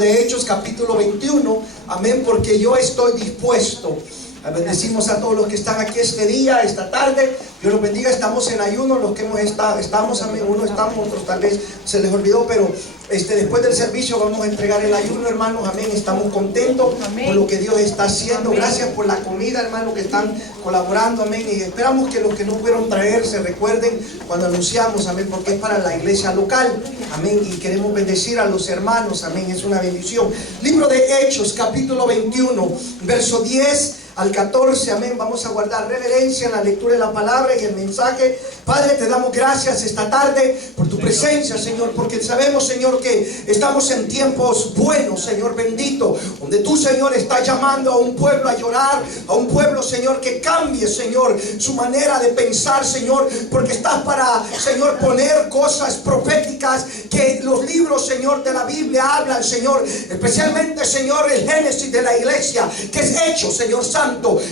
De Hechos capítulo 21, amén, porque yo estoy dispuesto. Bendecimos a todos los que están aquí este día, esta tarde. Dios los bendiga. Estamos en ayuno, los que hemos estado, estamos, amén. Unos estamos, otros tal vez se les olvidó, pero después del servicio vamos a entregar el ayuno, hermanos, amén. Estamos contentos por lo que Dios está haciendo. Gracias por la comida, hermanos, que están colaborando, amén. Y esperamos que los que no pudieron traer se recuerden cuando anunciamos, amén, porque es para la iglesia local, amén. Y queremos bendecir a los hermanos, amén. Es una bendición. Libro de Hechos, capítulo 21, verso 10 al 14, amén. Vamos a guardar reverencia en la lectura de la palabra y el mensaje. Padre, te damos gracias esta tarde por tu presencia, Señor, porque sabemos, Señor, que estamos en tiempos buenos, Señor bendito, donde tú, Señor, estás llamando a un pueblo a llorar, a un pueblo, Señor, que cambie, Señor, su manera de pensar, Señor, porque estás para, Señor, poner cosas proféticas que los libros, Señor, de la Biblia hablan, Señor, especialmente, Señor, el Génesis de la iglesia, que es hecho, Señor Santo.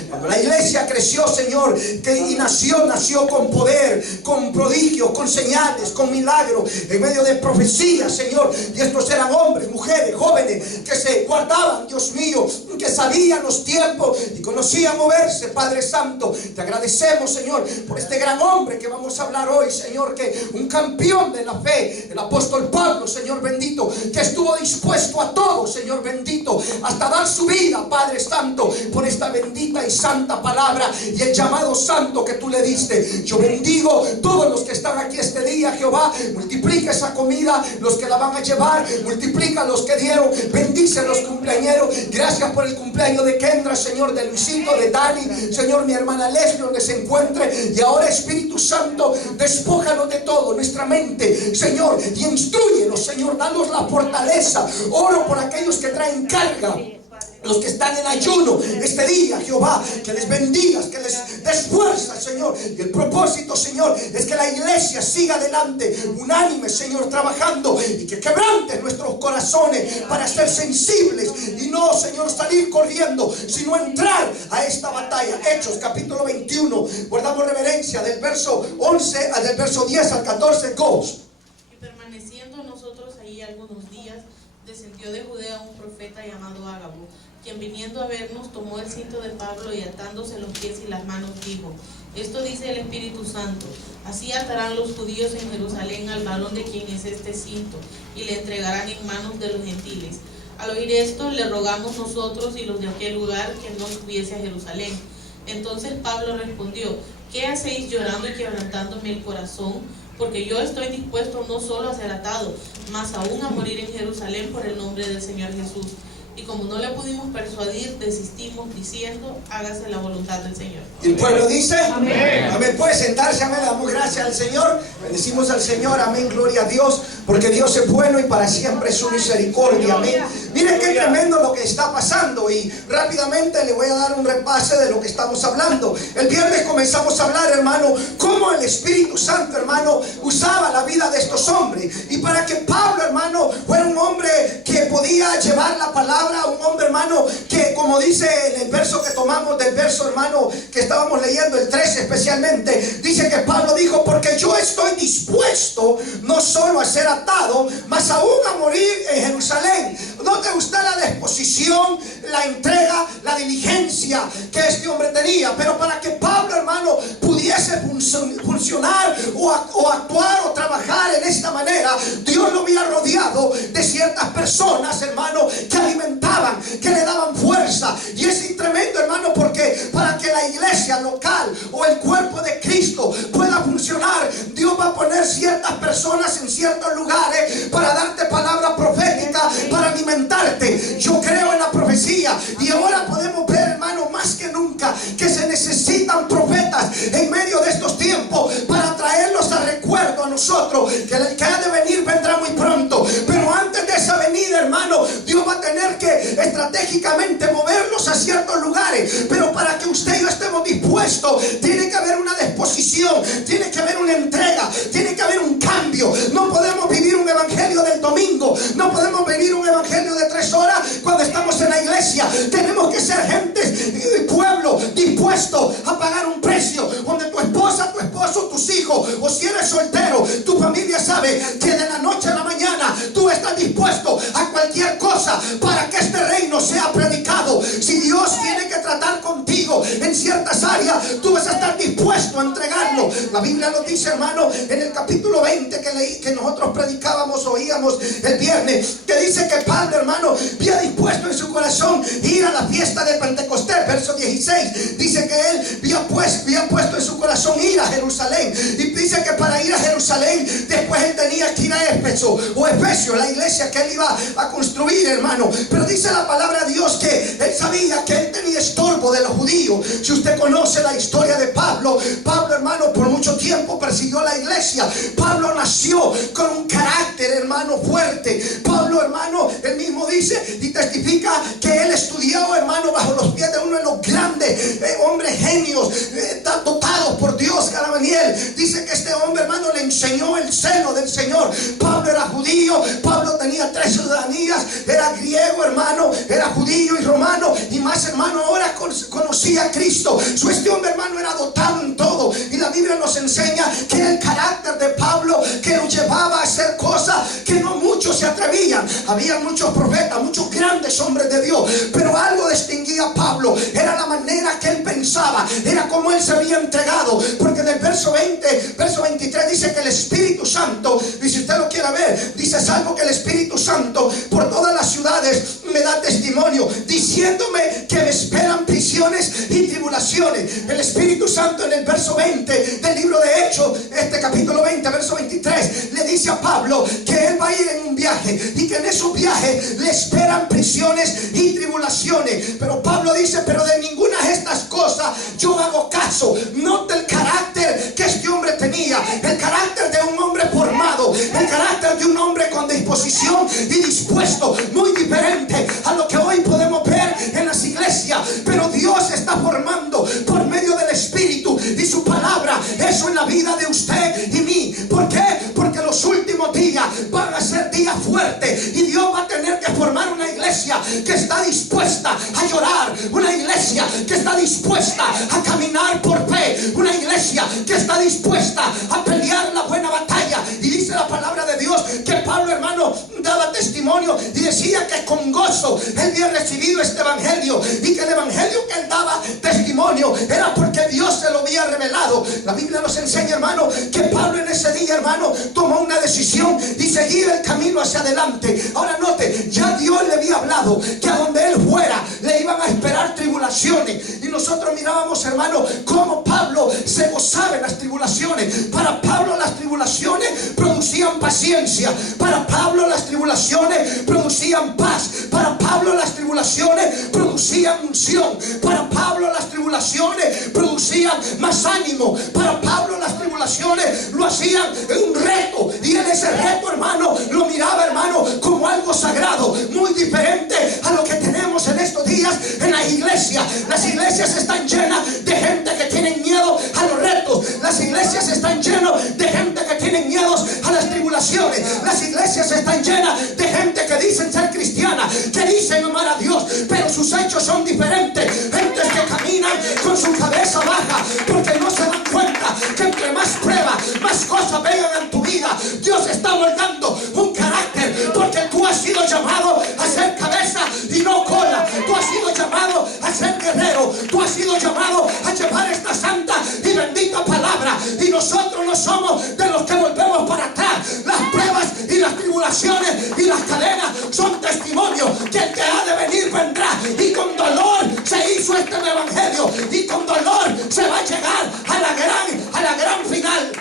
Cuando la iglesia creció, Señor, y nació con poder, con prodigios, con señales, con milagros, en medio de profecías, Señor. Y estos eran hombres, mujeres, jóvenes que se guardaban, Dios mío, que sabían los tiempos y conocían moverse, Padre Santo. Te agradecemos, Señor, por este gran hombre que vamos a hablar hoy, Señor, que un campeón de la fe, el apóstol Pablo, Señor bendito, que estuvo dispuesto a todo, Señor bendito, hasta dar su vida, Padre Santo, por esta bendita y santa palabra y el llamado santo que tú le diste. Yo bendigo todos los que están aquí este día, Jehová. Multiplica esa comida, los que la van a llevar, multiplica los que dieron, bendice a los cumpleañeros. Gracias por el cumpleaños de Kendra, Señor, de Luisito, de Dani, Señor, mi hermana Leslie, donde se encuentre. Y ahora, Espíritu Santo, despójanos de todo, nuestra mente, Señor, y instrúyenos, Señor, danos la fortaleza. Oro por aquellos que traen carga, los que están en ayuno este día, Jehová, que les bendigas, que les des fuerza, Señor. Y el propósito, Señor, es que la iglesia siga adelante, unánime, Señor, trabajando, y que quebrantes nuestros corazones para ser sensibles y no, Señor, salir corriendo, sino entrar a esta batalla. Hechos capítulo 21, guardamos reverencia del verso 11 del verso 10 al 14. Y permaneciendo nosotros ahí algunos días, descendió de Judea un profeta llamado Ágabo, quien viniendo a vernos tomó el cinto de Pablo y atándose los pies y las manos dijo: esto dice el Espíritu Santo, así atarán los judíos en Jerusalén al varón de quien es este cinto, y le entregarán en manos de los gentiles. Al oír esto, le rogamos nosotros y los de aquel lugar que no subiese a Jerusalén. Entonces Pablo respondió: ¿qué hacéis llorando y quebrantándome el corazón? Porque yo estoy dispuesto no solo a ser atado, mas aún a morir en Jerusalén por el nombre del Señor Jesús. Y como no le pudimos persuadir, desistimos diciendo: hágase la voluntad del Señor. Y el pueblo dice: amén. Amén. Puede sentarse, amén. Le damos gracias al Señor, bendecimos al Señor, amén. Gloria a Dios, porque Dios es bueno y para siempre es su misericordia, amén. Miren qué tremendo lo que está pasando, y rápidamente le voy a dar un repase de lo que estamos hablando. El viernes comenzamos a hablar, hermano, cómo el Espíritu Santo, hermano, usaba la vida de estos hombres, y para que Pablo, hermano, fuera un hombre que podía llevar la palabra, un hombre, hermano, que como dice en el verso que tomamos del verso, hermano, que estábamos leyendo, el 13 especialmente, dice que Pablo dijo: porque yo estoy dispuesto no solo a ser atado, mas aún a morir en Jerusalén. ¿Note usted la disposición, la entrega, la diligencia que este hombre tenía? Pero para que Pablo, hermano, pudiese funcionar o actuar o trabajar en esta manera, Dios lo había rodeado de ciertas personas, hermano, que alimentaban, que le daban fuerza. Y es tremendo, hermano, porque para que la iglesia local o el cuerpo de Cristo pueda funcionar, Dios va a poner ciertas personas en ciertos lugares para darte palabra profética, para alimentarte. Yo creo en la profecía, y ahora podemos ver, hermano, más que nunca que se necesitan profetas en medio de estos tiempos para traerlos a recuerdo a nosotros que el que ha de venir vendrá muy pronto. Pero antes de esa venida, hermano, Dios va a tener que estratégicamente movernos a ciertos lugares. Pero para que usted y yo estemos dispuestos, tiene que haber una disposición, tiene que haber una entrega, tiene que haber un cambio. No podemos vivir un evangelio del domingo, no podemos vivir un evangelio de 3 horas cuando estamos en la iglesia. Tenemos que ser gente, pueblo dispuesto a pagar un precio, donde tu esposa, tu esposo, tus hijos, o si eres soltero, tu familia sabe que de la noche a la mañana tú estás dispuesto a cualquier cualquier cosa para que este reino sea predicado. Si Dios tiene que tratar contigo en ciertas áreas, tú vas a estar dispuesto a entregarlo. La Biblia nos dice, hermano, en el capítulo 20 que nosotros predicábamos, oíamos el viernes, que dice que Pablo, hermano, había dispuesto en su corazón ir a la fiesta de Pentecostés. Verso 16 dice que él había puesto en su corazón ir a Jerusalén, y dice que para ir a Jerusalén después él tenía que ir a Éfeso o Efesios, la iglesia que él iba a construir, hermano. Pero dice la palabra de Dios que él sabía que él tenía estorbo de los judíos. Si usted conoce la historia de Pablo, hermano, por mucho tiempo persiguió la iglesia. Pablo nació con un carácter, hermano, fuerte. Pablo, hermano, él mismo dice y testifica que él estudió, hermano, bajo los pies de uno de los grandes hombres genios, dotados por Dios, Gamaliel. Dice que este hombre, hermano, le enseñó el seno del Señor. Pablo era judío, Pablo tenía 3 ciudadanías, era griego, hermano, era judío y romano, y más, hermano, ahora conocía a Cristo. Este hombre, hermano, era dotado en todo, y la Biblia nos enseña que el carácter de Pablo que lo llevaba a hacer cosas que no muchos se atrevían. Había muchos profetas, muchos grandes hombres de Dios, pero algo distinguía a Pablo, era la manera que él pensaba, era como él se había entregado. Porque en el verso 23 dice que el Espíritu Santo, y si usted lo quiere ver, dice: salvo que el Espíritu Santo por todas las ciudades me da testimonio, diciéndome que me esperan prisiones y tribulaciones. El Espíritu Santo, en el verso 20 del libro de Hechos, este capítulo 20, verso 23, le dice a Pablo que él va a ir en un viaje, y que en esos viajes le esperan prisiones y tribulaciones. Pero Pablo dice: pero de ninguna de estas cosas yo hago caso. Nota el carácter que este hombre tenía, el carácter de un hombre formado, el carácter de un hombre con disposición y dispuesto, muy diferente a lo que hoy podemos ver en las iglesias. Pero Dios está formando por medio del Espíritu y su palabra eso en la vida de usted y mí. ¿Por qué? Porque los últimos días van a ser días fuertes, y Dios va a tener que formar una iglesia que está dispuesta a llorar, una iglesia que está dispuesta a caminar por fe, una iglesia que está dispuesta a pelear la buena batalla. Y dice la palabra de Dios que Pablo, hermano, daba testimonio y decía que con gozo él había recibido este evangelio, y que el evangelio que él daba testimonio era porque Dios se lo había revelado. La Biblia nos enseña, hermano, que Pablo en ese día, hermano, tomó una decisión y seguir el camino hacia adelante. Ahora note, ya Dios le había hablado que a donde él fuera le iban a esperar tribulaciones, y nosotros mirábamos, hermano, cómo Pablo se gozaba en las tribulaciones. Para Pablo las tribulaciones producían paciencia, para Pablo las tribulaciones producían paz, para Pablo las tribulaciones producían unción, para Pablo las tribulaciones producían más ánimo, para Pablo las tribulaciones lo hacían un reto, y en ese reto, hermano, lo miraba, hermano, como algo sagrado, muy diferente a lo que tenemos en estos días en las iglesias. Las iglesias están llenas de gente que tienen miedo a los retos, las iglesias están llenas de gente que tienen miedos a las tribulaciones, las iglesias están llenas de gente que dicen ser cristiana, que dicen amar a Dios, pero sus hechos son diferentes. Gente que caminan con su cabeza baja, porque no se dan cuenta que entre más pruebas, más cosas vengan en tu vida, Dios está moldando un carácter, porque tú has sido llamado a ser cabeza y no cola. Tú has sido llamado a ser guerrero, tú has sido llamado a llevar esta santa y bendita palabra, y nosotros no somos de los que volvemos para atrás. Las pruebas y las tribulaciones y las cadenas son testimonios que el que ha de venir vendrá, y con dolor se hizo este evangelio, y con dolor se va a llegar a la gran final.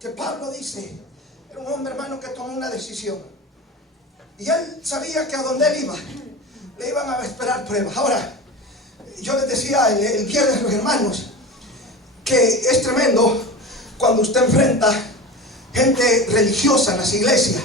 Que Pablo dice, era un hombre, hermano, que tomó una decisión, y él sabía que a donde él iba le iban a esperar pruebas. Ahora, yo les decía el viernes a los hermanos que es tremendo cuando usted enfrenta gente religiosa en las iglesias,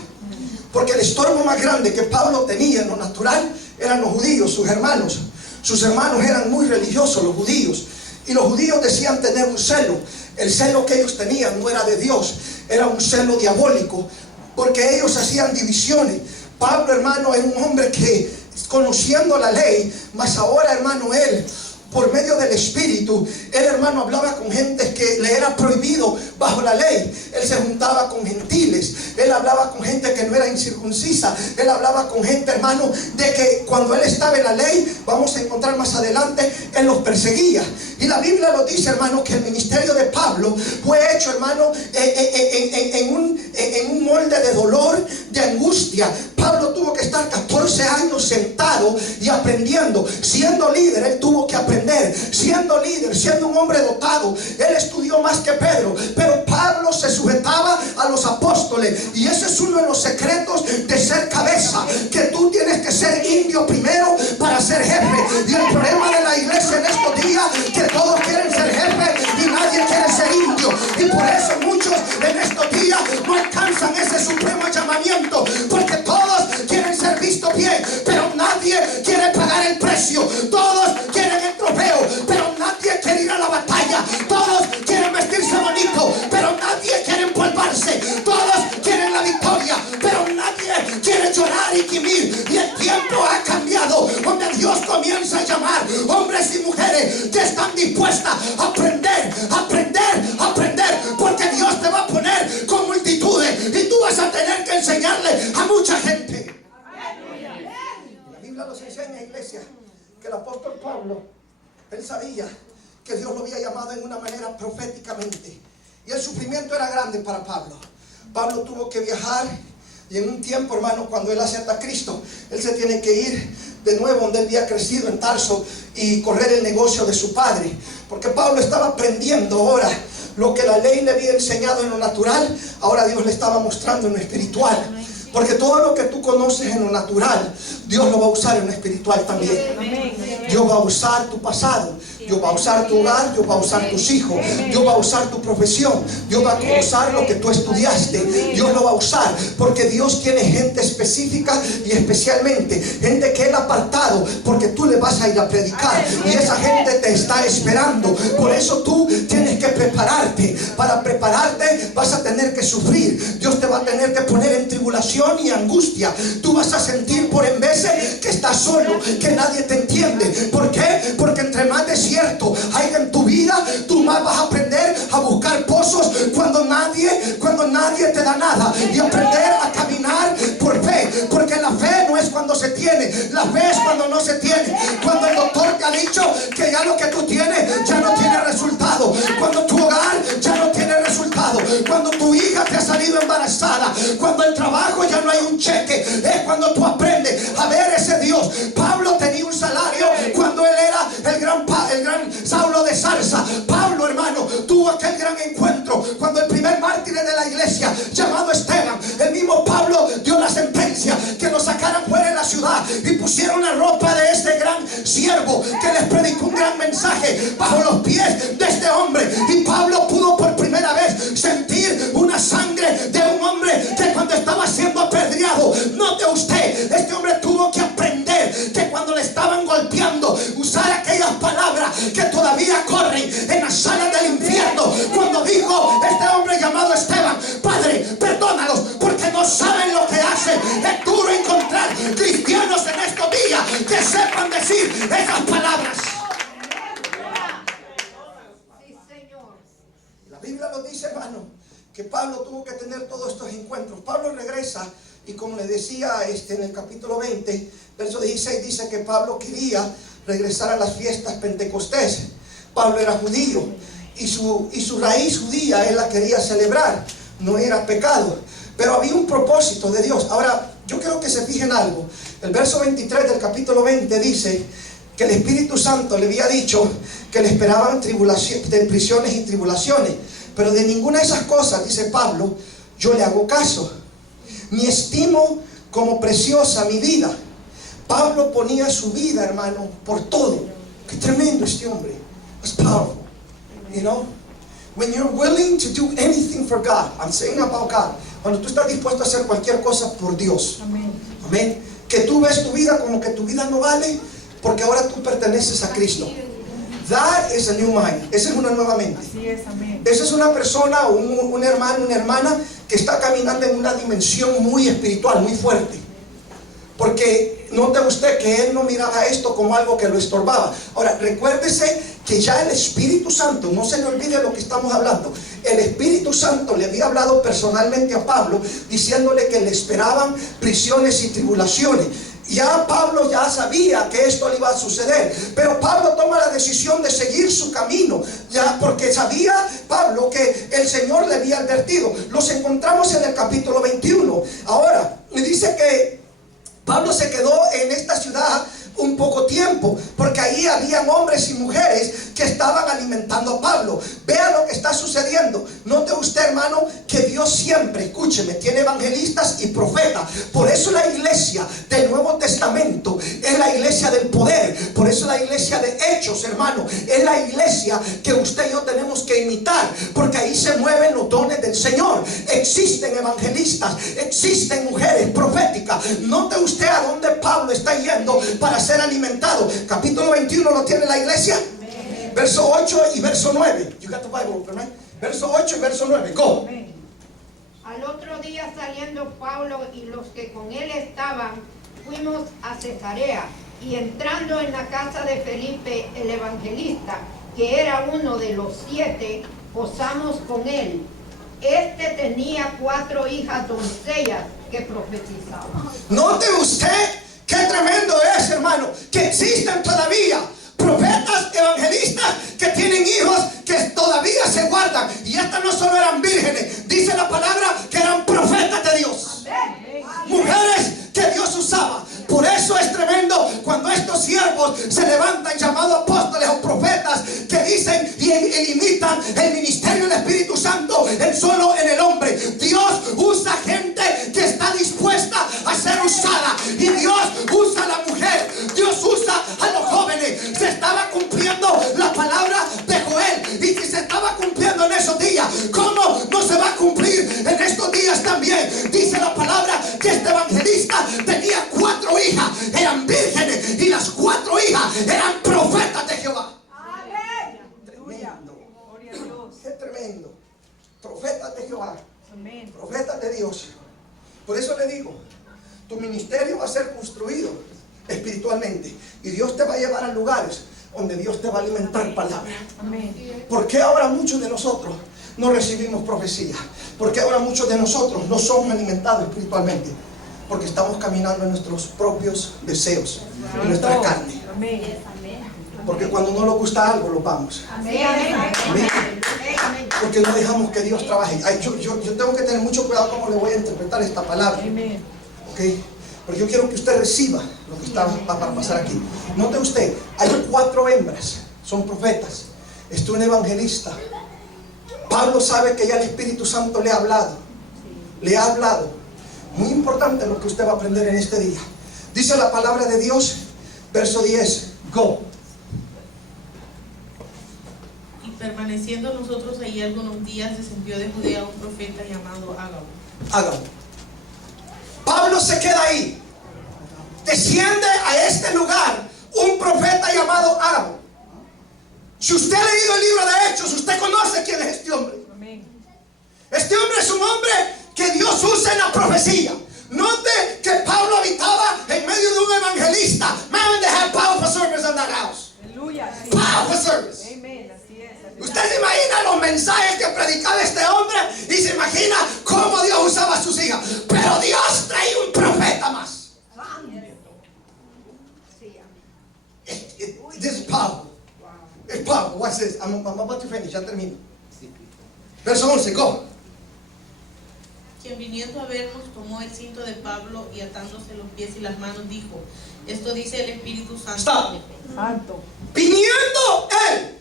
porque el estorbo más grande que Pablo tenía en lo natural eran los judíos, sus hermanos. Sus hermanos eran muy religiosos, los judíos, y los judíos decían tener un celo. El celo que ellos tenían no era de Dios, era un celo diabólico, porque ellos hacían divisiones. Pablo, hermano, era un hombre que conociendo la ley, mas ahora, hermano, él por medio del Espíritu. Él, hermano, hablaba con gente que le era prohibido bajo la ley. Él se juntaba con gentiles. Él hablaba con gente que no era incircuncisa. Él hablaba con gente, hermano, de que cuando él estaba en la ley, vamos a encontrar más adelante, él los perseguía. Y la Biblia lo dice, hermano, que el ministerio de Pablo fue hecho, hermano, en un molde de dolor, de angustia. Pablo tuvo que estar 14 años sentado y aprendiendo. Siendo líder, él tuvo que aprender. Siendo líder, siendo un hombre dotado, él estudió más que Pedro. Pero Pablo se sujetaba a los apóstoles. Y ese es uno de los secretos de ser cabeza, que tú tienes que ser indio primero para ser jefe. Y el problema de la iglesia en estos días, que todos quieren ser jefe y nadie quiere ser indio. Y por eso muchos en estos días no alcanzan ese supremo llamamiento, porque todos quieren ser vistos bien, pero nadie quiere pagar el precio. Todos quieren el trofeo, pero nadie quiere ir a la batalla. Todos quieren vestirse bonito, pero nadie quiere empolvarse. Todos quieren la victoria, pero nadie quiere llorar y gemir. Y el tiempo ha cambiado, donde Dios comienza a llamar hombres y mujeres que están dispuestas a aprender, porque Dios te va a poner con multitudes y tú vas a tener que enseñarle a mucha gente. La Biblia nos enseña, iglesia, que el apóstol Pablo, él sabía que Dios lo había llamado en una manera proféticamente, y el sufrimiento era grande para Pablo. Pablo tuvo que viajar, y en un tiempo, hermano, cuando él acepta a Cristo, él se tiene que ir de nuevo donde él había crecido en Tarso y correr el negocio de su padre, porque Pablo estaba aprendiendo ahora lo que la ley le había enseñado en lo natural. Ahora Dios le estaba mostrando en lo espiritual, porque todo lo que tú conoces en lo natural, Dios lo va a usar en lo espiritual también. Dios va a usar tu pasado, Dios va a usar tu hogar, Dios va a usar tus hijos, Dios va a usar tu profesión, Dios va a usar lo que tú estudiaste. Dios lo va a usar, porque Dios tiene gente específica y especialmente gente que Él ha apartado, porque tú le vas a ir a predicar y esa gente te está esperando. Por eso tú tienes que prepararte. Para prepararte vas a tener que sufrir. Dios te va a tener que poner en tribulación y angustia. Tú vas a sentir por en veces que estás solo, que nadie te entiende. ¿Por qué? Porque entre más desierto hay en tu vida, tú más vas a aprender a buscar pozos cuando nadie te da nada, y aprender a caminar por fe, porque la fe no es cuando se tiene, la fe es cuando no se tiene. Cuando el doctor te ha dicho que ya lo que tú tienes ya no tiene resultado, cuando tu hogar ya no tiene resultado, cuando tu hija te ha salido embarazada, cuando el trabajo ya no hay un cheque, es cuando tú aprendes a ver ese Dios. Pablo tenía un salario cuando él era el gran Saulo de Sarsa. Pablo, hermano, tuvo aquel gran encuentro cuando el primer mártir de la iglesia, llamado Esteban, el mismo Pablo dio la sentencia que lo sacaran fuera de la ciudad y pusieron la ropa de este gran siervo que les predicó un gran mensaje bajo los pies de este hombre. Y Pablo pudo por primera vez sentir una sangre de un hombre que cuando estaba siendo apedreado, note usted, este hombre tuvo que aprender que cuando le estaban golpeando, usar aquellas palabras que todavía corren en las salas del infierno. Cuando dijo este hombre llamado Esteban: Padre, perdónalos porque no saben lo que hacen. Es duro encontrar cristianos en estos días que sepan decir esas palabras. La Biblia nos dice, hermano, que Pablo tuvo que tener todos estos encuentros. Pablo regresa y, como le decía en el capítulo 20, verso 16, dice que Pablo quería regresar a las fiestas pentecostés. Pablo era judío y su raíz judía él la quería celebrar, no era pecado, pero había un propósito de Dios. Ahora yo quiero que se fijen algo. El verso 23 del capítulo 20 dice que el Espíritu Santo le había dicho que le esperaban prisiones y tribulaciones, pero de ninguna de esas cosas, dice Pablo, yo le hago caso, ni estimo como preciosa mi vida. Pablo ponía su vida, hermano, por todo. Qué tremendo este hombre. It's powerful. You know, when you're willing to do anything for God, I'm saying about God, cuando tú estás dispuesto a hacer cualquier cosa por Dios. Amén. Amén. Que tú ves tu vida como que tu vida no vale, porque ahora tú perteneces a Cristo. That is a new mind. Esa es una nueva mente. Así es, amén. Esa es una persona, un hermano, una hermana que está caminando en una dimensión muy espiritual, muy fuerte. Porque note usted que él no miraba esto como algo que lo estorbaba. Ahora, recuérdese que ya el Espíritu Santo, no se le olvide lo que estamos hablando, el Espíritu Santo le había hablado personalmente a Pablo, diciéndole que le esperaban prisiones y tribulaciones. Ya Pablo ya sabía que esto le iba a suceder, pero Pablo toma la decisión de seguir su camino, ya porque sabía Pablo que el Señor le había advertido. Los encontramos en el capítulo 21. Ahora, me dice que Pablo se quedó en esta ciudad un poco tiempo, porque ahí habían hombres y mujeres que estaban alimentando a Pablo. Vea lo que está sucediendo. Note usted, hermano, que Dios siempre, escúcheme, tiene evangelistas y profetas. Por eso la iglesia del Nuevo Testamento es la iglesia del poder. Por eso la iglesia de Hechos, hermano, es la iglesia que usted y yo tenemos que imitar, porque ahí se mueven los dones del Señor. Existen evangelistas, existen mujeres proféticas. Note usted a dónde Pablo está yendo para ser alimentado. Capítulo 21 lo tiene la iglesia. Amén. Verso 8 y verso 9. You got the Bible open, right? Verso 8 y verso 9. Go. Amén. Al otro día, saliendo Pablo y los que con él estaban, fuimos a Cesarea, y entrando en la casa de Felipe el evangelista, que era uno de los 7, posamos con él. Este tenía 4 hijas doncellas que profetizaban. Note usted qué tremendo es, hermano, que existen todavía profetas, evangelistas que tienen hijos que todavía se guardan. Y estas no solo eran vírgenes, dice la palabra que eran profetas de Dios. Mujeres que Dios usaba. Por eso es tremendo cuando estos siervos se levantan llamados apóstoles o profetas, que dicen y imitan el ministerio del Espíritu Santo solo en el hombre. Dios usa gente que está dispuesta a ser usada, y Dios usa a la mujer, Dios usa a los jóvenes. Se estaba cumpliendo la palabra de Joel, y si se estaba cumpliendo en esos días, ¿cómo no se va a cumplir en estos días también? Dice la palabra que este evangelista tenía 4 hijas, eran vírgenes, y las 4 hijas eran profetas de Jehová. Amén. Tremendo. Gloria a Dios. Qué tremendo. Profetas de Jehová. Amén. Profetas de Dios. Por eso le digo, tu ministerio va a ser construido espiritualmente, y Dios te va a llevar a lugares donde Dios te va a alimentar palabra. Amén. ¿Por qué ahora muchos de nosotros no recibimos profecía? ¿Por qué ahora muchos de nosotros no somos alimentados espiritualmente? Porque estamos caminando en nuestros propios deseos, en nuestra carne. Amén. Porque cuando no nos gusta algo, lo vamos. Amén. Amén. Porque no dejamos que Dios trabaje. Ay, yo tengo que tener mucho cuidado cómo le voy a interpretar esta palabra. Amén. ¿Ok? Pero yo quiero que usted reciba lo que está para pasar aquí. Note usted, hay 4 hembras, son profetas. Esto es un evangelista. Pablo sabe que ya el Espíritu Santo le ha hablado. Le ha hablado. Muy importante lo que usted va a aprender en este día. Dice la palabra de Dios, verso 10, go. Y permaneciendo nosotros allí algunos días, descendió de Judea un profeta llamado Ágabo. Hágalo. Pablo se queda ahí. Desciende a este lugar un profeta llamado Ágabo. Si usted ha leído el libro de Hechos, usted conoce quién es este hombre. Amén. Este hombre es un hombre que Dios usa en la profecía. Note que Pablo habitaba en medio de un evangelista. Man, they had powerful service in that house. Aleluya. Sí. Powerful service. Amén. Así es. Usted se imagina los mensajes que predicaba este hombre, y se imagina cómo Dios usaba a sus hijas. Pero Dios traía un profeta más. This is powerful. It's powerful. Watch this. I'm about to finish. Ya termino. Verso 11. Go. Quien viniendo a vernos tomó el cinto de Pablo y atándose los pies y las manos dijo: esto dice el Espíritu Santo. Stop. Santo. Viniendo él,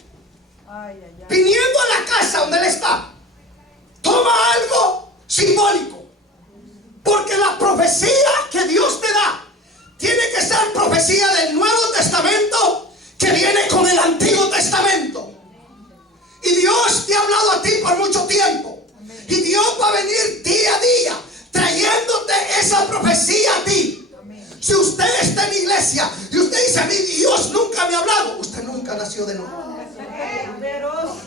Ay, ay, ay. viniendo a la casa donde él está, toma algo simbólico. Porque la profecía que Dios te da tiene que ser profecía del Nuevo Testamento que viene con el Antiguo Testamento. Y Dios te ha hablado a ti por mucho tiempo. Y Dios va a venir día a día trayéndote esa profecía a ti. Si usted está en la iglesia y usted dice: a mí Dios nunca me ha hablado, usted nunca nació de nuevo.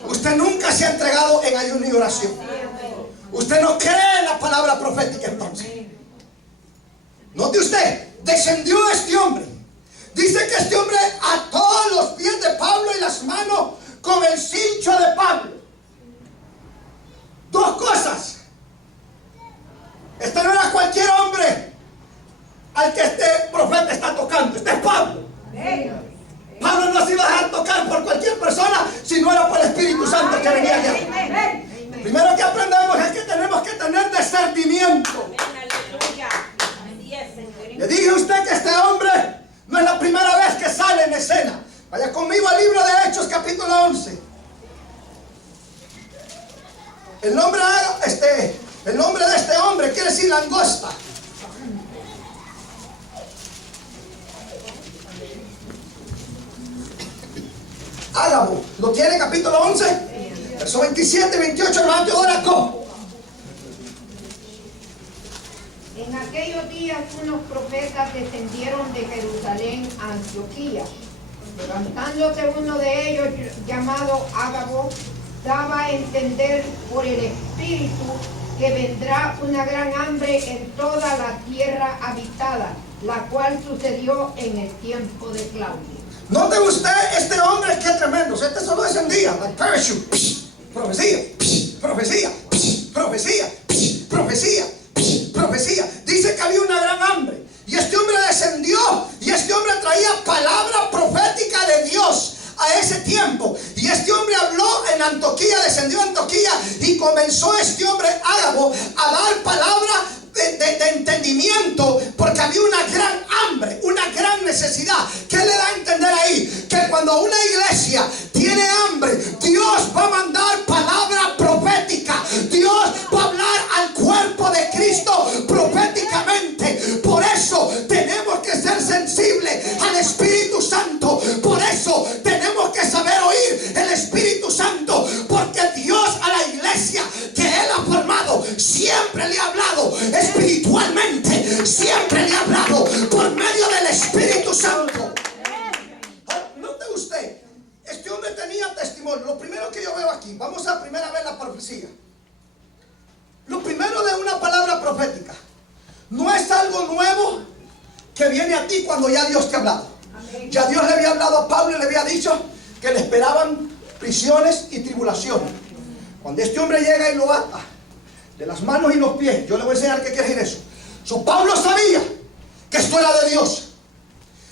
Usted nunca se ha entregado en ayuno y oración. Usted no cree en la palabra profética entonces. Note usted, descendió este hombre. Dice que este hombre ató los pies de Pablo y las manos con el cincho de Pablo. Dos cosas. Este no era cualquier hombre al que este profeta está tocando. Este es Pablo. Pablo no se iba a dejar tocar por cualquier persona si no era por el Espíritu Santo que venía allá. Primero que aprendemos es que tenemos que tener discernimiento. Le dije a usted que este hombre no es la primera vez que sale en escena. Vaya conmigo al libro de Hechos, capítulo 11. El nombre de este hombre quiere decir langosta. Ágabo, ¿lo tiene? Capítulo 11, verso 27 y 28, hermano Teodoraco. En aquellos días unos profetas descendieron de Jerusalén a Antioquía. Levantándose uno de ellos, llamado Ágabo, daba a entender por el Espíritu que vendrá una gran hambre en toda la tierra habitada, la cual sucedió en el tiempo de Claudio. Note usted este hombre, qué tremendo. Este solo descendía, like parachute. Profecía, profecía, profecía, profecía, profecía. Dice que había una gran hambre. Y este hombre descendió. Y este hombre traía palabra profética de Dios a ese tiempo. Y este hombre habló en Antioquía, descendió a Antioquía. Y comenzó este hombre Ágabo a dar palabra de entendimiento, porque había una gran hambre, una gran necesidad. ¿Qué le da a entender ahí? Que cuando una iglesia tiene hambre, Dios va a mandar palabra profética. Dios va a hablar al cuerpo de Cristo proféticamente. Por eso tenemos que ser sensibles al Espíritu Santo. Por eso tenemos que saber oír el Espíritu Santo, porque Dios a la iglesia que Él ha formado siempre le ha hablado espiritualmente, siempre le ha hablado por medio del Espíritu Santo. Note usted, este hombre tenía testimonio. Lo primero que yo veo aquí, vamos a primera vez la profecía. Lo primero de una palabra profética no es algo nuevo que viene a ti cuando ya Dios te ha hablado. Ya Dios le había hablado a Pablo y le había dicho que le esperaban prisiones y tribulaciones. Cuando este hombre llega y lo ata de las manos y los pies, yo le voy a enseñar qué quiere decir eso. Pablo sabía que esto era de Dios,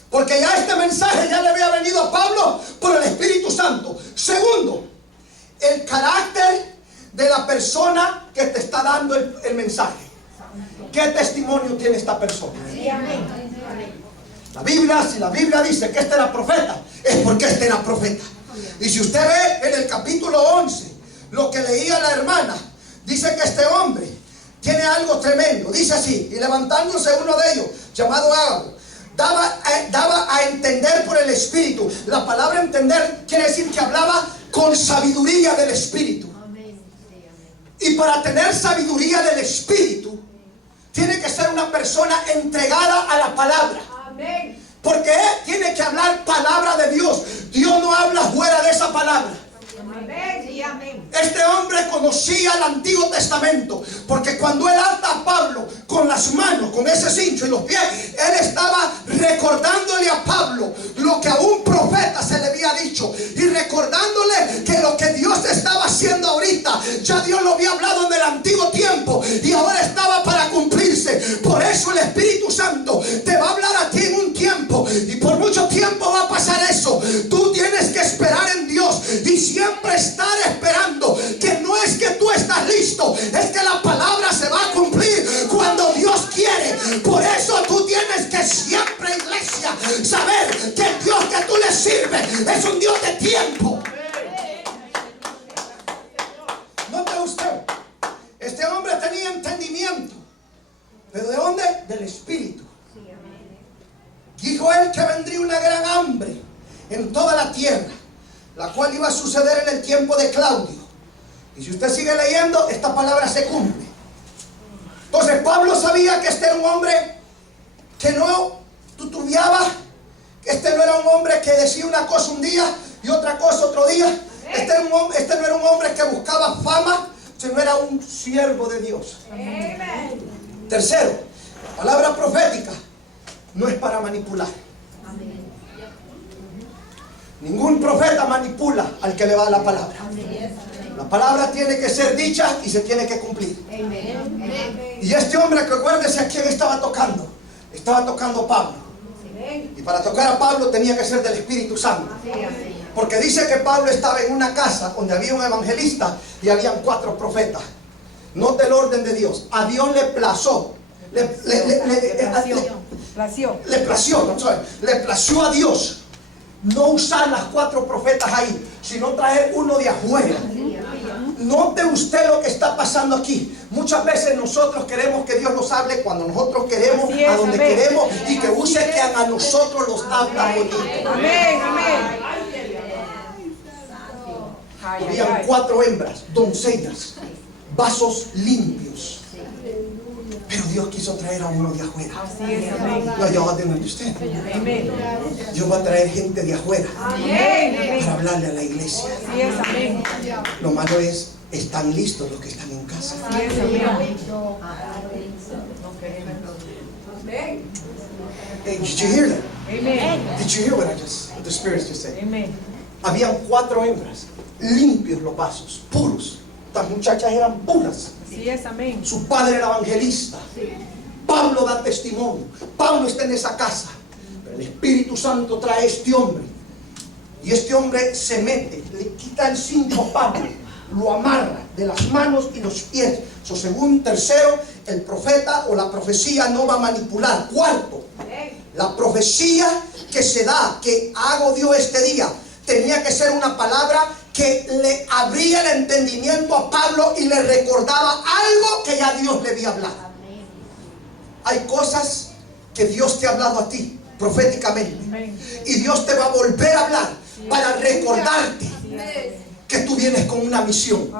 porque ya este mensaje ya le había venido a Pablo por el Espíritu Santo. Segundo, el carácter de la persona que te está dando el mensaje. ¿Qué testimonio tiene esta persona? Si la Biblia dice que este era profeta, es porque este era profeta. Y si usted ve en el capítulo 11 lo que leía la hermana, dice que este hombre tiene algo tremendo. Dice así: y levantándose uno de ellos, llamado Ágabo, daba a entender por el Espíritu. La palabra entender quiere decir que hablaba con sabiduría del Espíritu. Y para tener sabiduría del Espíritu, tiene que ser una persona entregada a la palabra. Porque tiene que hablar palabra de Dios. Dios no habla fuera de esa palabra. Este hombre conocía el Antiguo Testamento, porque cuando él ata a Pablo con las manos, con ese cincho y los pies, él estaba recordándole a Pablo lo que a un profeta se le había dicho, y recordándole que lo que Dios estaba haciendo ahorita, ya Dios lo había hablado en el antiguo tiempo y ahora estaba para cumplirse. Por eso el Espíritu Santo te va a hablar a ti en un tiempo, y por mucho tiempo va a pasar eso. Tú tienes que esperar en Dios y siempre estar esperando, que no es que tú estás listo, es que la palabra se va a cumplir cuando Dios quiere. Por eso tú tienes que siempre, iglesia, saber que el Dios que tú le sirves es un Dios de tiempo. Note usted, este hombre tenía entendimiento, pero ¿de dónde? Del Espíritu. Dijo él que vendría una gran hambre en toda la tierra, la cual iba a suceder en el tiempo de Claudio. Y si usted sigue leyendo, esta palabra se cumple. Entonces Pablo sabía que este era un hombre que no tutubiaba, que este no era un hombre que decía una cosa un día y otra cosa otro día. Este no era un hombre que buscaba fama, sino era un siervo de Dios. Tercero, la palabra profética no es para manipular. Ningún profeta manipula al que le va la palabra. La palabra tiene que ser dicha y se tiene que cumplir. Y este hombre, que acuérdese a quién estaba tocando. Estaba tocando a Pablo. Y para tocar a Pablo tenía que ser del Espíritu Santo. Porque dice que Pablo estaba en una casa donde había un evangelista y habían 4 profetas. Note el orden de Dios. A Dios le plació. Le plació a Dios no usar las 4 profetas ahí, sino traer uno de afuera. Note usted lo que está pasando aquí. Muchas veces nosotros queremos que Dios nos hable cuando nosotros queremos, a donde queremos, y que use que a nosotros los habla bonito. Amén, amén. Habían 4 hembras, doncellas, vasos limpios. Pero Dios quiso traer a uno de afuera. Así es, amén. No, y'all didn't understand. Amén. Dios va a traer gente de afuera Amén. para hablarle a la iglesia. Así es, amén. Lo malo es, están listos los que están en casa. Así es, amén. Hey, did you hear that? Amén. Did you hear what the Spirit just said? Amén. Habían 4 hembras, limpios los vasos, puros. Estas muchachas eran puras. Así es, amén. Su padre era evangelista. Pablo da testimonio. Pablo está en esa casa. Pero el Espíritu Santo trae a este hombre. Y este hombre se mete, le quita el cinto a Pablo, lo amarra de las manos y los pies. Según tercero, el profeta o la profecía no va a manipular. Cuarto, la profecía que se da, que hago Dios este día, tenía que ser una palabra que le abría el entendimiento a Pablo y le recordaba algo que ya Dios le había hablado. Hay cosas que Dios te ha hablado a ti proféticamente, y Dios te va a volver a hablar para recordarte que tú vienes con una misión.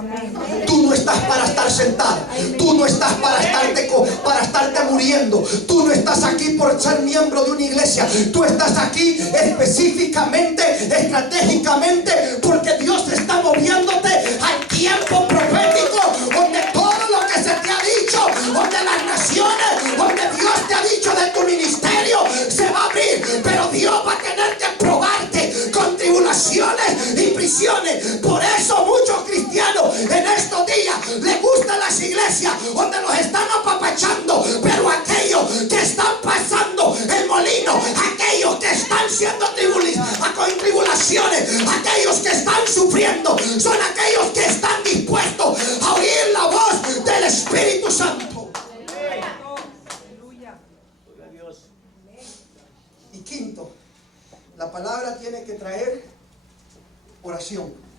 Tú no estás para estar sentado. Tú no estás para estarte muriendo. Tú no estás aquí por ser miembro de una iglesia. Tú estás aquí específicamente, estratégicamente, porque Dios está moviéndote al tiempo profético, donde todo lo que se te ha dicho, donde las naciones, donde Dios te ha dicho de tu ministerio, se va a abrir. Pero Dios va a tener que probarte con tribulaciones y prisiones. Por eso muchos cristianos en estos días les gustan las iglesias donde los están apapachando, pero aquellos que están pasando el molino, aquellos que están siendo con tribulaciones, aquellos que están sufriendo, son aquellos que están dispuestos a oír la voz del Espíritu Santo. Y quinto, la palabra tiene que traer oración.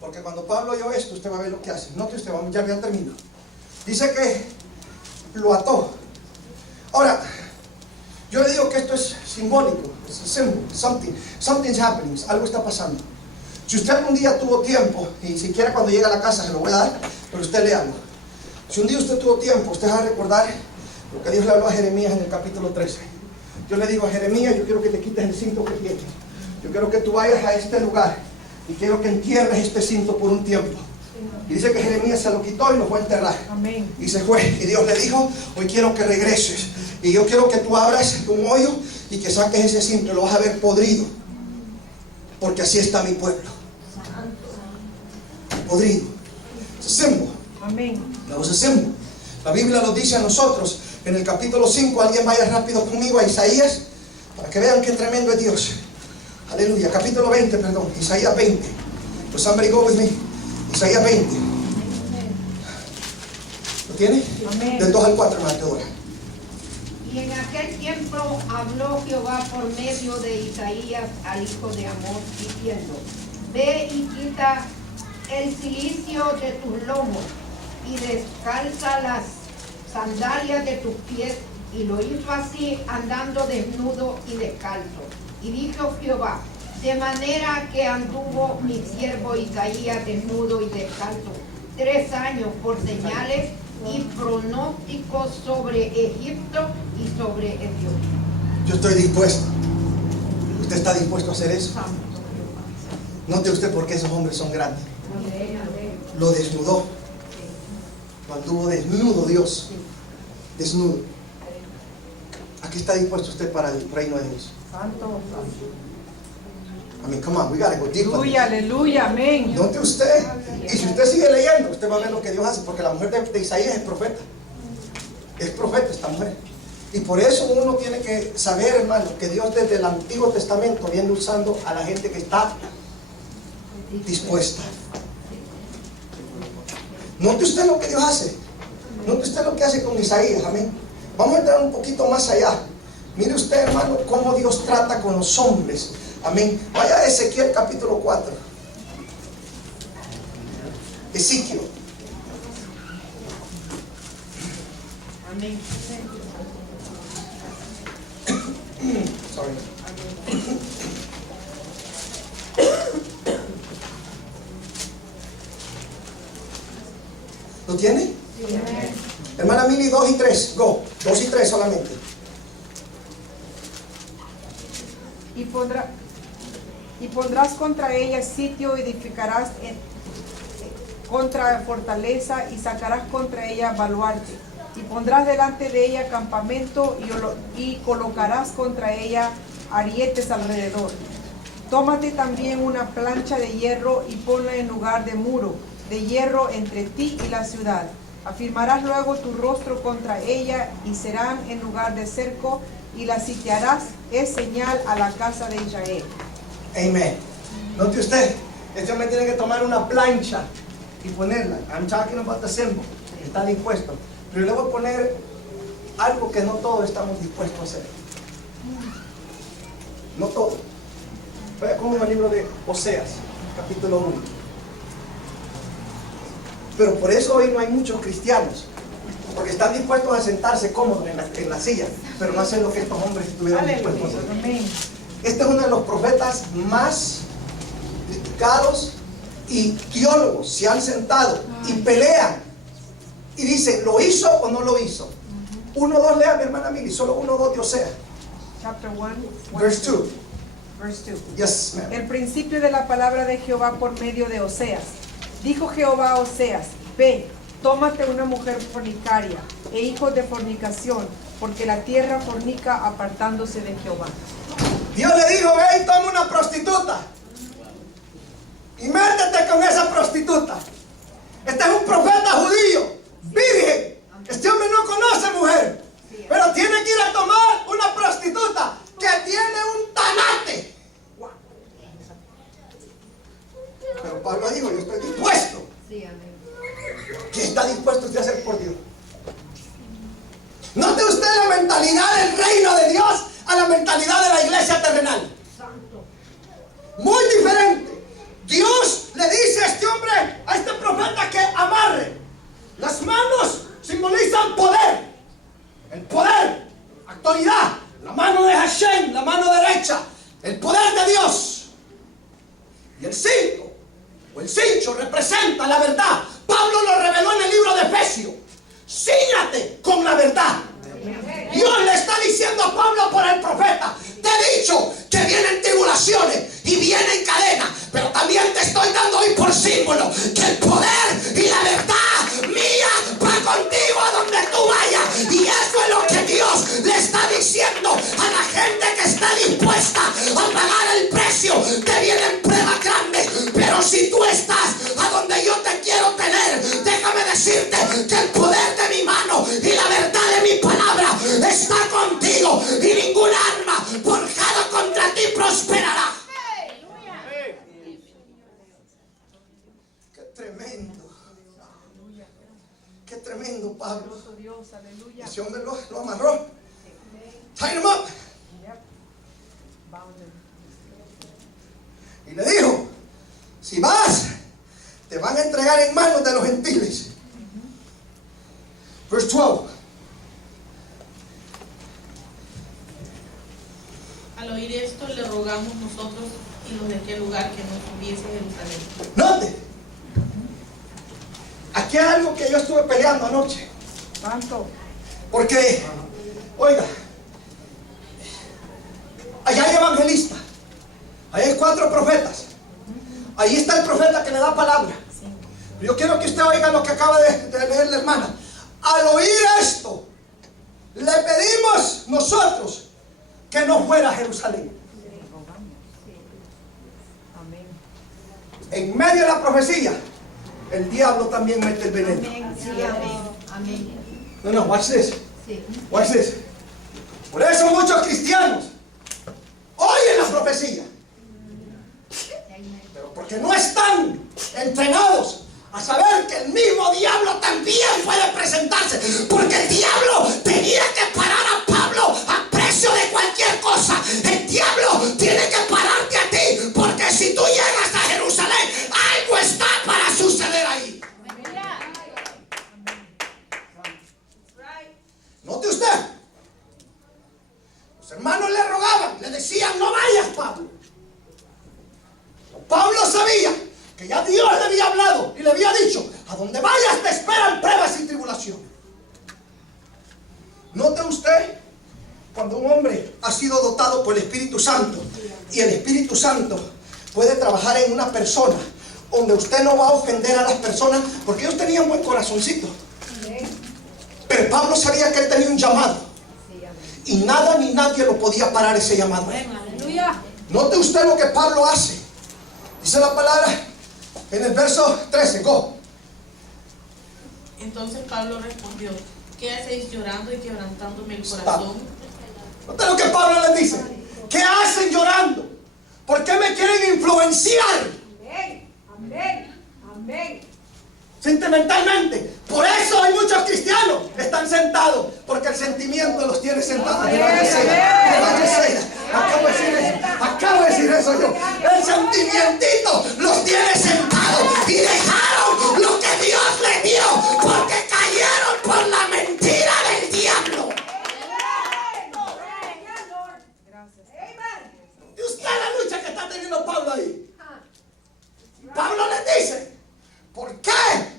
Porque cuando Pablo oyó esto, usted va a ver lo que hace. Note usted, ya termino. Dice que lo ató. Ahora, yo le digo que esto es simbólico. Es something's happening. Algo está pasando. Si usted algún día tuvo tiempo, y siquiera cuando llega a la casa se lo voy a dar, pero usted léalo. Si un día usted tuvo tiempo, usted va a recordar lo que Dios le habló a Jeremías en el capítulo 13. Yo le digo a Jeremías, yo quiero que te quites el cinto que tienes. Yo quiero que tú vayas a este lugar y quiero que entierres este cinto por un tiempo. Y dice que Jeremías se lo quitó y lo fue a enterrar. Amén. Y se fue. Y Dios le dijo, hoy quiero que regreses. Y yo quiero que tú abras un hoyo y que saques ese cinto. Lo vas a ver podrido. Porque así está mi pueblo. Podrido. Es symbol. Amén. La Biblia nos dice a nosotros en el capítulo 5. Alguien vaya rápido conmigo a Isaías para que vean qué tremendo es Dios. Aleluya, capítulo 20, perdón, Isaías 20. Pues somebody go with me. Isaías 20. ¿Lo tiene? Amén. Del 2 al 4, hermano Teodora. Y en aquel tiempo habló Jehová por medio de Isaías al hijo de Amós, diciendo: Ve y quita el cilicio de tus lomos y descalza las sandalias de tus pies. Y lo hizo así, andando desnudo y descalzo. Y dijo Jehová: de manera que anduvo mi siervo Isaías desnudo y descalzo 3 años por señales y pronósticos sobre Egipto y sobre Etiopía. Yo estoy dispuesto. ¿Usted está dispuesto a hacer eso? Note usted por qué esos hombres son grandes. Lo desnudó. Lo anduvo desnudo Dios. Desnudo. ¿A qué está dispuesto usted para el reino de Dios? Santo. I mean, come on, we gotta go deeper. Aleluya, aleluya, amén. Note usted, y si usted sigue leyendo, usted va a ver lo que Dios hace, porque la mujer de Isaías es profeta. Es profeta esta mujer. Y por eso uno tiene que saber, hermano, que Dios desde el Antiguo Testamento viene usando a la gente que está dispuesta. Note usted lo que Dios hace. Note usted lo que hace con Isaías, amén. Vamos a entrar un poquito más allá. Mire usted, hermano, cómo Dios trata con los hombres. Amén. Vaya a Ezequiel capítulo 4. Ezequiel. Amén. Sorry. ¿Lo tiene? Sí, amén. Hermana Mili, 2 y 3. Go. 2 y 3 solamente. Y pondrás contra ella sitio, edificarás contra fortaleza y sacarás contra ella baluarte. Y pondrás delante de ella campamento y colocarás contra ella arietes alrededor. Tómate también una plancha de hierro y ponla en lugar de muro de hierro entre ti y la ciudad. Afirmarás luego tu rostro contra ella y serán en lugar de cerco y la sitiarás, es señal a la casa de Israel. Amén. Note usted, este hombre tiene que tomar una plancha y ponerla. I'm talking about the symbol. Está dispuesto. Pero le voy a poner algo que no todos estamos dispuestos a hacer. No todos. Vaya conmigo al libro de Oseas, capítulo 1. Pero por eso hoy no hay muchos cristianos, porque están dispuestos a sentarse cómodos en la silla, pero no hacen lo que estos hombres estuvieron dispuestos a hacer. Amén. Este es uno de los profetas más criticados, y teólogos se han sentado y pelean y dicen, ¿lo hizo o no lo hizo? 1-2, lea mi hermana Mili, solo 1-2 de Oseas. Chapter 1, Verse 2. verse 2. Yes, ma'am. El principio de la palabra de Jehová por medio de Oseas. Dijo Jehová a Oseas, ve, tómate una mujer fornicaria e hijos de fornicación, porque la tierra fornica apartándose de Jehová. Dios le dijo, ve y toma una prostituta y métete con esa prostituta. Este es un profeta judío, virgen. Este hombre no conoce mujer, pero tiene que ir a tomar una prostituta que tiene un tanate. Pero Pablo dijo, yo estoy dispuesto. Sí, amén. ¿Qué está dispuesto usted a hacer por Dios? Note usted la mentalidad del reino de Dios a la mentalidad de la iglesia terrenal. Santo. Muy diferente. Dios le dice a este hombre, a este profeta, que amarre. Las manos simbolizan poder. El poder, autoridad. La mano de Hashem, la mano derecha. El poder de Dios. Y el cinto, o el cincho, representa la verdad. Pablo lo reveló en el libro de Efesios. Cíñate con la verdad. Dios le está diciendo a Pablo por el profeta, te he dicho que vienen tribulaciones y vienen cadenas, pero también te estoy dando hoy por símbolo que el poder y la verdad mía va contigo a donde tú vayas. Y eso es lo que Dios le está diciendo a la gente que está dispuesta a pagar el precio. Te vienen pruebas grandes, pero si tú estás a donde yo te quiero tener, déjame decirte que el poder de mi mano y la verdad de mi palabra está contigo, y ningún arma forjada contra ti prosperará. Qué tremendo. Qué tremendo, Pablo. Dios, aleluya. Ese hombre lo amarró. Tie him up. Y le dijo, si vas, te van a entregar en manos de los gentiles. Verse 12. Al oír esto, le rogamos nosotros y los de aquel lugar que nos subiese a Jerusalén. Note, aquí hay algo que yo estuve peleando anoche. Santo. Porque, oiga, allá hay evangelistas, allá hay 4 profetas, ahí está el profeta que le da palabra. Yo quiero que usted oiga lo que acaba de leer la hermana. Al oír esto, le pedimos nosotros que no fuera a Jerusalén. Amén. En medio de la profecía, el diablo también mete el veneno. Sí, amén. Amén. No, watch this. Sí. Watch this. Por eso muchos cristianos oyen la profecía, pero porque no están entrenados a saber que el mismo diablo también puede presentarse, porque el diablo tenía que parar a Pablo a precio de cualquier cosa. El diablo tiene que pararte a ti, porque si tú llegas a Jerusalén, algo está para suceder ahí. Note usted, los hermanos le rogaban, le decían: no vayas, Pablo. Pablo sabía que ya Dios le había hablado y le había dicho: a donde vayas te esperan pruebas y tribulaciones. Note usted, cuando un hombre ha sido dotado por el Espíritu Santo, y el Espíritu Santo puede trabajar en una persona, donde usted no va a ofender a las personas, porque ellos tenían buen corazoncito. Pero Pablo sabía que él tenía un llamado, y nada ni nadie lo podía parar ese llamado. Note usted lo que Pablo hace. Dice la palabra en el verso 13, go. Entonces Pablo respondió: ¿qué hacéis llorando y quebrantándome el corazón? Note lo que Pablo les dice: ¿qué hacen llorando? ¿Por qué me quieren influenciar? Amén. Amén. Sentimentalmente. Por eso hay muchos cristianos que están sentados, porque el sentimiento los tiene sentados. Acabo de decir eso yo. El sentimientito los tiene sentados y dejaron lo que Dios les dio, porque cayeron por la mentira del diablo. Y usted la lucha que está teniendo Pablo ahí. Pablo les dice: ¿por qué?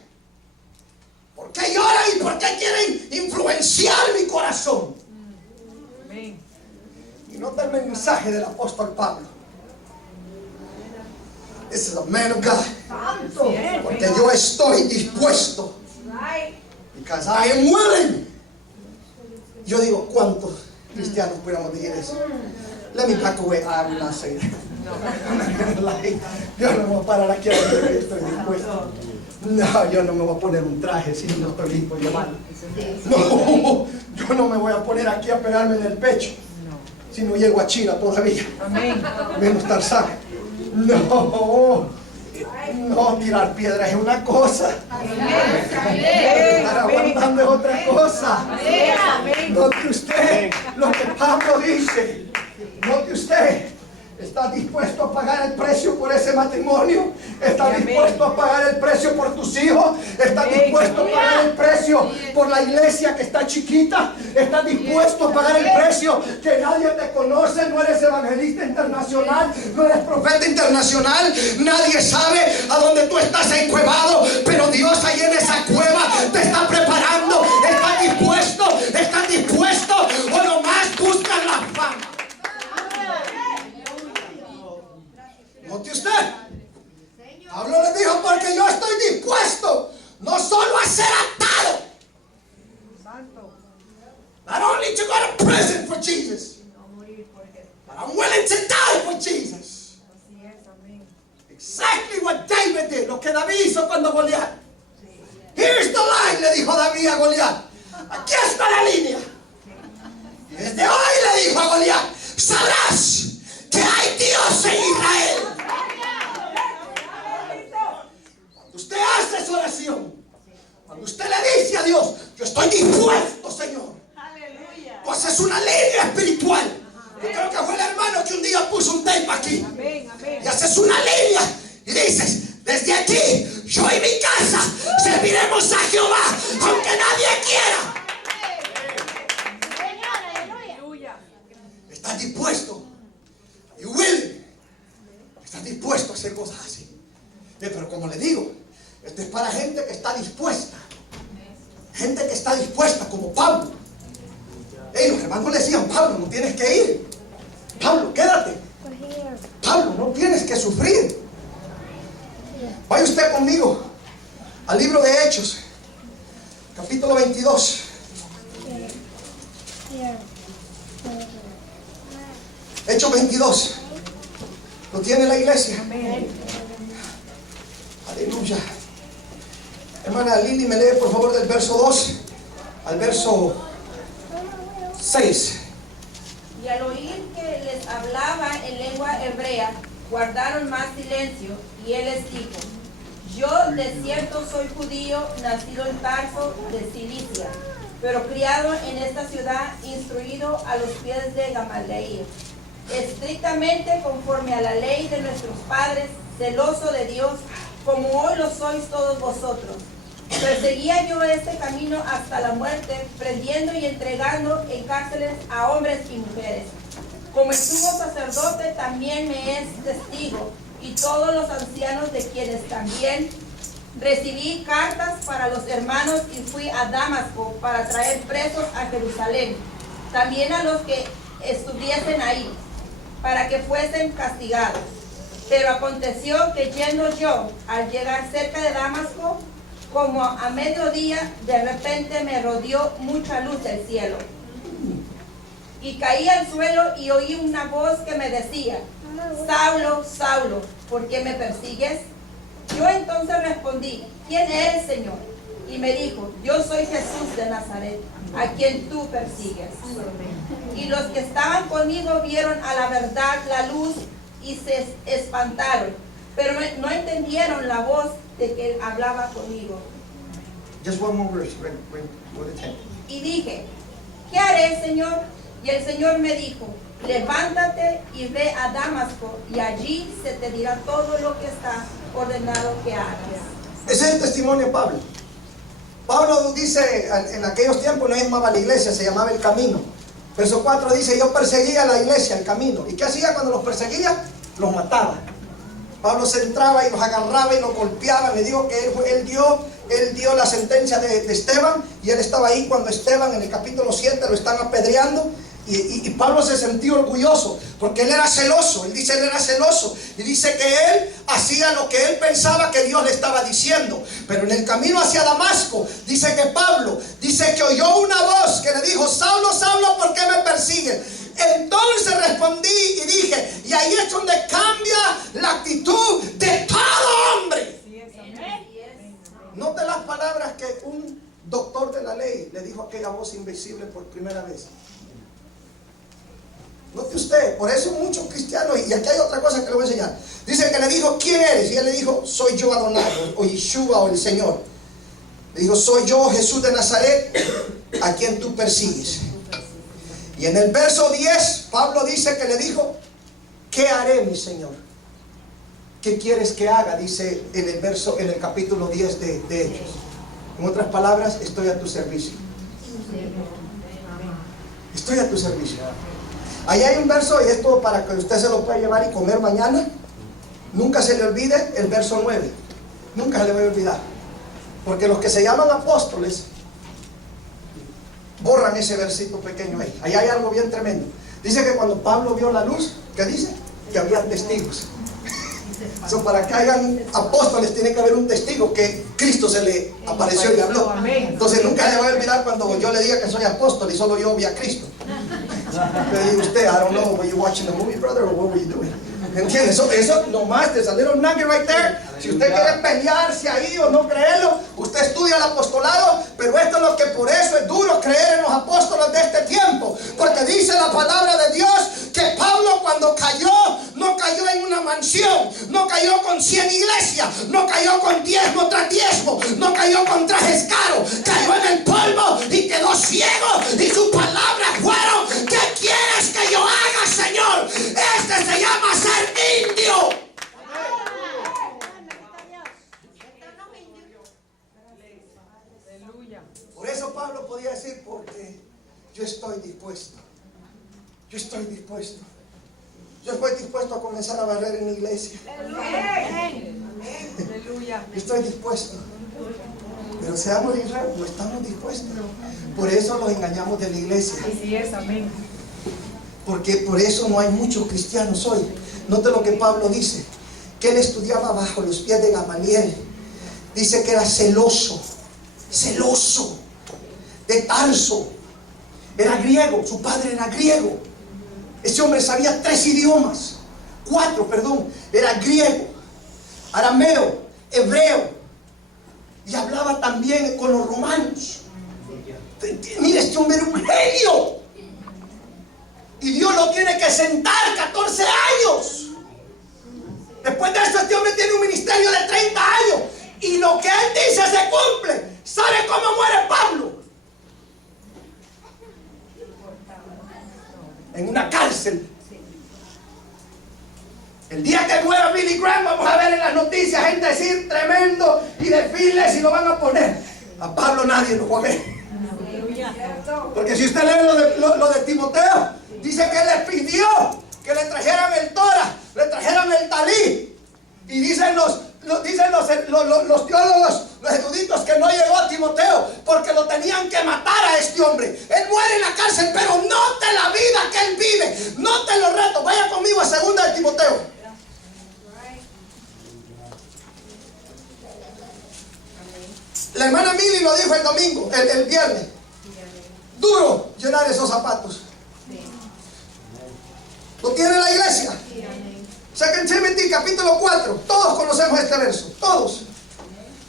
¿Por qué lloran y por qué quieren influenciar mi corazón? Amén. Y nota el mensaje del apóstol Pablo. This is a man of God. Porque yo estoy dispuesto. Because I am willing. Yo digo, ¿cuántos cristianos pudiéramos decir eso? Let me back away. I will not say that. Yo no me voy a parar aquí a decir que estoy dispuesto. No, yo no me voy a poner un traje si no estoy listo de mal. No, yo no me voy a poner aquí a pegarme en el pecho si no llego a China todavía. Amén. Menos Tarzán. No, tirar piedras es una cosa. Estar aguantando es otra cosa. Note usted lo que Pablo dice. Note usted. ¿Estás dispuesto a pagar el precio por ese matrimonio? ¿Estás dispuesto a pagar el precio por tus hijos? ¿Estás dispuesto a pagar el precio por la iglesia que está chiquita? ¿Estás dispuesto a pagar el precio que nadie te conoce? No eres evangelista internacional, no eres profeta internacional, nadie sabe a dónde tú estás encuevado, pero Dios ahí en esa cueva te está preparando. ¿Estás dispuesto? ¿Estás dispuesto? ¿O nomás buscas la fama? Note usted, Pablo le dijo: porque yo estoy dispuesto no solo a ser atado, not only to go to prison for Jesus, but I'm willing to die for Jesus. Exactly what David did, lo que David hizo cuando Goliat. Here's the line, le dijo David a Goliat. Aquí está la línea. Y desde hoy le dijo a Goliat: sabrás que hay Dios en Israel. Cuando usted hace esa oración, cuando usted le dice a Dios: yo estoy dispuesto, Señor, pues es una línea espiritual. Yo creo que fue el hermano que un día puso un tape aquí. Y haces una línea y dices: desde aquí, yo y mi casa serviremos a Jehová, aunque nadie quiera. ¿Estás dispuesto? You willing? ¿Estás dispuesto a hacer cosas así? Pero como le digo, esto es para gente que está dispuesta. Gente que está dispuesta, como Pablo. Los hermanos le decían: Pablo, no tienes que ir. Pablo, quédate. Pablo, no tienes que sufrir. Vaya usted conmigo al libro de Hechos, capítulo 22. Hechos 22. ¿Lo tiene la iglesia? Amén. Aleluya. Hermana Lili, me lee por favor del verso 2 al verso 6. Y al oír que les hablaba en lengua hebrea, guardaron más silencio, y él les dijo: yo de cierto soy judío, nacido en Tarso de Cilicia, pero criado en esta ciudad, instruido a los pies de Gamaliel, estrictamente conforme a la ley de nuestros padres, celoso de Dios, como hoy lo sois todos vosotros. Perseguía yo este camino hasta la muerte, prendiendo y entregando en cárceles a hombres y mujeres. Como el sumo sacerdote también me es testigo, y todos los ancianos, de quienes también recibí cartas para los hermanos, y fui a Damasco para traer presos a Jerusalén, también a los que estuviesen ahí, para que fuesen castigados. Pero aconteció que yendo yo, al llegar cerca de Damasco, como a mediodía, de repente me rodeó mucha luz del cielo. Y caí al suelo y oí una voz que me decía: Saulo, Saulo, ¿por qué me persigues? Yo entonces respondí: ¿quién eres, Señor? Y me dijo: yo soy Jesús de Nazaret, a quien tú persigues. Y los que estaban conmigo vieron a la verdad la luz y se espantaron, pero no entendieron la voz de que él hablaba conmigo. Just one more verse. Go to 10. Y dije: ¿qué haré, Señor? Y el Señor me dijo: levántate y ve a Damasco, y allí se te dirá todo lo que está ordenado que hagas. Ese es el testimonio de Pablo. Pablo dice, en aquellos tiempos no se llamaba la iglesia, se llamaba el camino. Verso 4 dice: yo perseguía a la iglesia, el camino. ¿Y qué hacía cuando los perseguía? Los mataba. Pablo se entraba y los agarraba y los golpeaba. Le digo que él dio la sentencia de Esteban, y él estaba ahí cuando Esteban, en el capítulo 7, lo están apedreando. Y Pablo se sentía orgulloso, porque él era celoso. Él dice, él era celoso, y dice que él hacía lo que él pensaba que Dios le estaba diciendo. Pero en el camino hacia Damasco, dice que Pablo, dice que oyó una voz que le dijo: Saulo, Saulo, ¿por qué me persigues? Entonces respondí y dije, y ahí es donde cambia la actitud de todo hombre. Note las palabras que un doctor de la ley le dijo a aquella voz invisible por primera vez. Note usted, por eso muchos cristianos, y aquí hay otra cosa que le voy a enseñar. Dice que le dijo: ¿quién eres? Y él le dijo: soy yo, Adonai, o Yeshua, o el Señor. Le dijo: soy yo, Jesús de Nazaret, a quien tú persigues. Y en el verso 10, Pablo dice que le dijo: ¿qué haré, mi Señor? ¿Qué quieres que haga? Dice en el capítulo 10 de Hechos. En otras palabras, estoy a tu servicio. Estoy a tu servicio. Ahí hay un verso, y esto para que usted se lo pueda llevar y comer mañana. Nunca se le olvide el verso 9. Nunca se le va a olvidar. Porque los que se llaman apóstoles borran ese versito pequeño ahí. Ahí hay algo bien tremendo. Dice que cuando Pablo vio la luz, ¿qué dice? Que había testigos. Para que hayan apóstoles tiene que haber un testigo que Cristo se le apareció y le habló. Entonces nunca le voy a olvidar cuando yo le diga que soy apóstol y solo yo vi a Cristo. Le digo: usted, I don't know, were you watching the movie, brother, or what were you doing? ¿Entiendes? Eso nomás, there's a little nugget right there. Si usted quiere pelearse ahí o no creerlo, usted estudia el apostolado. Pero esto es lo que, por eso es duro creer en los apóstoles de este tiempo, porque dice la palabra de Dios que Pablo, cuando cayó, no cayó en una mansión, no cayó con 100 iglesias, no cayó con diezmo tras diezmo, no cayó con trajes caros, cayó en el polvo y quedó ciego, y sus palabras fueron: ¿qué quieres que yo haga, Señor? Este se llama ser indio. Por eso Pablo podía decir: porque yo estoy dispuesto. Yo estoy dispuesto. Yo estoy dispuesto a comenzar a barrer en la iglesia. Yo estoy dispuesto. Pero seamos Israel, no estamos dispuestos. Por eso los engañamos de la iglesia. Así es, amén. Porque por eso no hay muchos cristianos hoy. Note lo que Pablo dice: que él estudiaba bajo los pies de Gamaliel. Dice que era celoso de Tarso. Era griego, su padre era griego. Ese hombre sabía 3 idiomas. 4, perdón. Era griego, arameo, hebreo. Y hablaba también con los romanos. Mire, este hombre era un genio. Y Dios lo tiene que sentar 14 años. Después de eso, este hombre tiene un ministerio de 30 años. Y lo que él dice se cumple. ¿Sabe cómo muere Pablo? En una cárcel. El día que muera Billy Graham, vamos a ver en las noticias gente decir tremendo y desfiles y lo van a poner. A Pablo nadie lo va a ver. Porque si usted lee lo de Timoteo, dice que él les pidió que le trajeran el Torah, le trajeran el Talí. Y dicen los teólogos, los eruditos, que no llegó a Timoteo porque lo tenían que matar a este hombre. Él muere en la cárcel, pero note la vida que él vive. Note los retos. Vaya conmigo a 2 de Timoteo. La hermana Mili lo dijo el domingo, el viernes. Duro llenar esos zapatos. ¿Lo tiene la iglesia? 2 Timothy capítulo 4. Todos conocemos este verso, todos.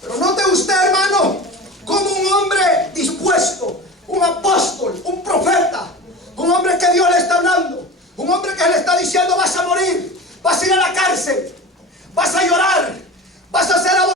Pero note usted, hermano, como un hombre dispuesto, un apóstol, un profeta, un hombre que Dios le está hablando, un hombre que le está diciendo: vas a morir, vas a ir a la cárcel, vas a llorar, vas a ser